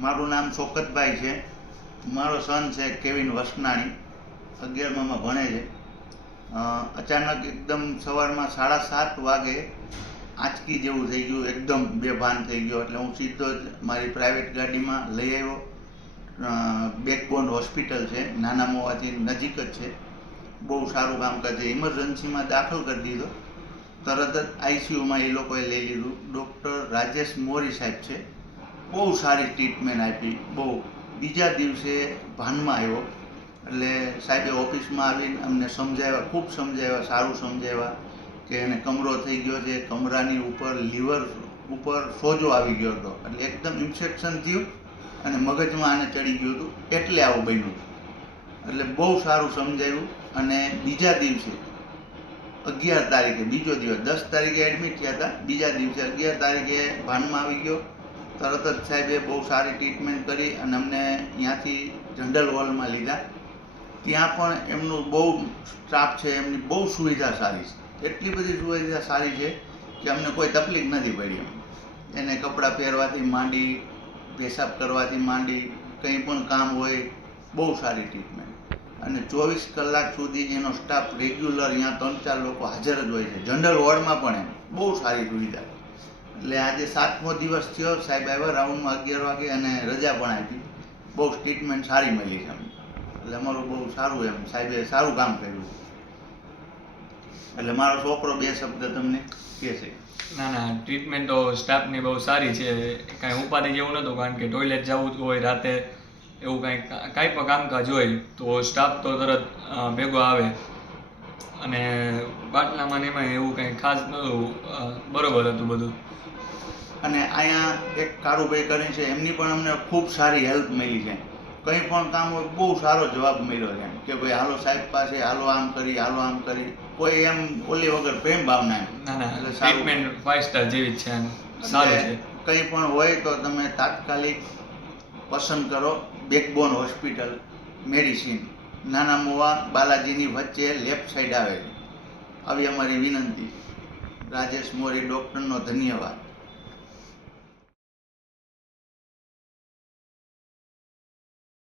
મારું નામ શોકતભાઈ છે. મારો સન છે કેવિન વસનાણી, 11માં ભણે છે. અચાનક એકદમ સવારમાં 7:30 વાગે આંચકી જેવું થઈ ગયું, એકદમ બેભાન થઈ ગયો. એટલે હું સીધો જ મારી પ્રાઇવેટ ગાડીમાં લઈ આવ્યો. બેકબોન હોસ્પિટલ છે, નાના મોવાથી નજીક જ છે. બહુ સારું કામકાજ છે. ઇમરજન્સીમાં દાખલ કરી દીધો. તરત જ આઈસીયુમાં એ લોકોએ લઈ લીધું. ડૉક્ટર રાજેશ મોરી સાહેબ છે, બહુ સારી ટ્રીટમેન્ટ આપી. બહુ બીજા દિવસે ભાનમાં આવ્યો. એટલે સાહેબે ઓફિસમાં આવીને અમને સમજાવ્યા, ખૂબ સમજાવ્યા, સારું સમજાવ્યા કે એને કમરો થઈ ગયો છે, કમરાની ઉપર લીવર ઉપર સોજો આવી ગયો હતો. એટલે એકદમ ઇન્ફેક્શન થયું અને મગજમાં આને ચડી ગયું હતું, એટલે આવું બન્યું. એટલે બહુ સારું સમજાવ્યું. અને બીજા દિવસે 11 તારીખે, બીજો દિવસ 10 તારીખે એડમિટ થયા હતા. બીજા દિવસે 11 તારીખે ભાનમાં આવી ગયો. તરત જ સાહેબે બહુ સારી ટ્રીટમેન્ટ કરી અને અમને ત્યાંથી જનરલ હોલમાં લીધા. ત્યાં પણ એમનું બહુ સ્ટાફ છે, એમની બહુ સુવિધા સારી છે. એટલી બધી સુવિધા સારી છે કે અમને કોઈ તકલીફ નથી પડી. એને કપડાં પહેરવાથી માંડી, પેશાબ કરવાથી માંડી, કંઈ પણ કામ હોય, બહુ સારી ટ્રીટમેન્ટ. અને 24 કલાક સુધી એનો સ્ટાફ રેગ્યુલર અહીંયા 3-4 લોકો હાજર જ હોય છે. જનરલ વોર્ડમાં પણ એમ બહુ સારી સુવિધા. એટલે આજે 7મો દિવસ થયો. સાહેબ આવ્યા રાઉન્ડમાં 11 વાગે અને રજા પણ આપી. બહુ ટ્રીટમેન્ટ સારી મળી છે. એટલે અમારું બહુ સારું, એમ સાહેબે સારું કામ કર્યું. એટલે મારો છોકરો 2 શબ્દ તમને કહે છે. ના, ટ્રીટમેન્ટ તો સ્ટાફની બહુ સારી છે. કાંઈ ઉપાધિ જેવું નહોતું, કારણ કે ટોયલેટ જવું હોય રાતે, એવું કાંઈ પણ કામકાજ હોય તો સ્ટાફ તો તરત ભેગો આવે. અને બાટલામાં ને એમાં એવું કંઈ ખાસ નહોતું, બરોબર હતું બધું. અને અહીંયા એક કારુભાઈ કરીને છે, એમની પણ અમને ખૂબ સારી હેલ્પ મળી છે. કંઈ પણ કામ હોય બહુ સારો જવાબ મળ્યો છે કે ભાઈ હાલો સાહેબ પાસે, હાલો આમ કરી, હાલો આમ કરી. કોઈ એમ ઓલી વગર પ્રેમ ભાવના એમ. ના, એટલે ટ્રીટમેન્ટ 5 સ્ટાર જેવી જ છે, સારું છે. કંઈ પણ હોય તો તમે તાત્કાલિક પસંદ કરો બેકબોન હોસ્પિટલ મેડિસિન, નાના મોવા બાલાજીની વચ્ચે લેફ્ટ સાઈડ આવે છે. આવી અમારી વિનંતી. રાજેશ મોરી ડૉક્ટરનો ધન્યવાદ.